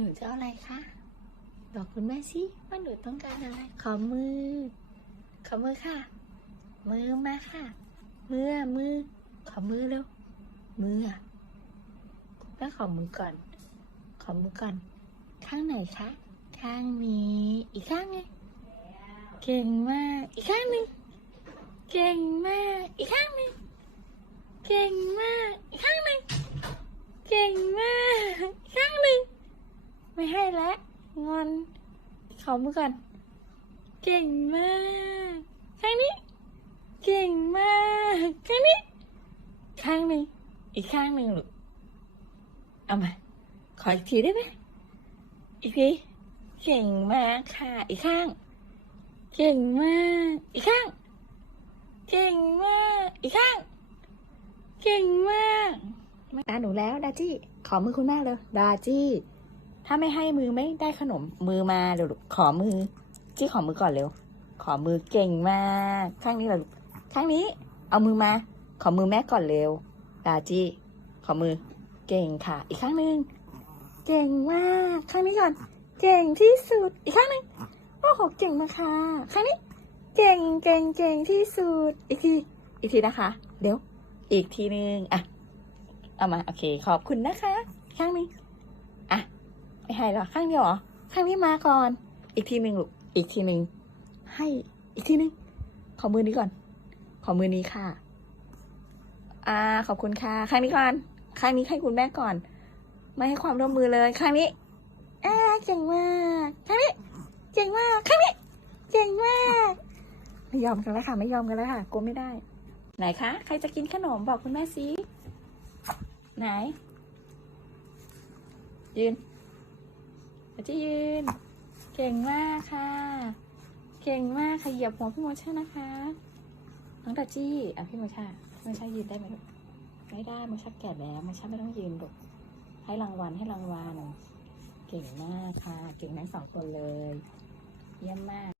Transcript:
นูจะเอาอะไรคะบอกคุณแม่สิว่าหนูต้องการอะไร ขอมือ ขอมือค่ะ มือมาค่ะ มือมือ ขอมือเร็ว มือคุณแม่ขอมือก่อน ขอมือก่อน ข้างไหนคะ ข้างนี้ อีกข้างไงเก่งมาก อีกข้างหนึ่ง เก่งมาก อีกข้างหนึ่ง เก่งมาก อีกข้างหนึ่ง เก่งมาก อีกข้างหนึ่ง ไม่ให้แล้วงอนขอมือก่อน เก่งมากข้างนี้ เก่งมากข้างนี้ ข้างหนึ่งอีกข้างหนึ่งลูกเอามาขออีกทีได้ไหมอีกทีเก่งมากค่ะอีกข้าง เก่งมากอีกข้าง เก่งมากอีกข้าง เก่งมากตาหนูแล้วดาจี้ขอมือคุณแม่เลยดาจี้ ถ้าไม่ให้มือไม่ได้ขนมมือมาเดี๋ยวขอมือ จี้ขอมือก่อนเร็ว ขอมือเก่งมาก ข้างนี้เหรอข้างนี้ เอามือมา ขอมือแม่ก่อนเร็วดาจี้ ขอมือ เก่งค่ะ อีกข้างหนึ่งเก่งมาก ข้างนี้ก่อน เก่งที่สุด อีกข้างหนึ่งโอ้โหเก่งมากค่ะข้างนี้ เก่งเก่งเก่งที่สุด อีกที อีกทีนะคะ เดี๋ยว อีกทีหนึ่งอะ เอามา โอเค ขอบคุณนะคะ ข้างนี้ ไม่ให้หรอข้างเดียวเหรอข้างนี้มาก่อน อีกทีหนึ่งลูกอีกทีหนึ่งให้อีกทีหนึ่งขอมือนี้ก่อน ขอมือนี้ค่ะ อ่าขอบคุณค่ะ ข้างนี้ก่อนข้างนี้ให้คุณแม่ก่อน ไม่ให้ความร่วมมือเลยข้างนี้อ่าเก่งมากข้างนี้เก่งมากข้างนี้เก่งมากไม่ยอมกันแล้วค่ะ ไม่ยอมกันแล้วค่ะกลัวไม่ได้ ไหนคะใครจะกินขนมบอกคุณแม่สิไหนยืนเดี๋ยว จะยืน เก่งมากค่ะ เก่งมากขยับหัวพี่โมชานะคะ น้องดัจจี้อะพี่โมชาโมชายืนได้ไหมลูกไม่ได้โมชาแก่แล้วโมชาไม่ต้องยืนลูกให้รางวัลให้รางวัลเก่งมากค่ะ เก่งทั้งสองคนเลย เยี่ยมมาก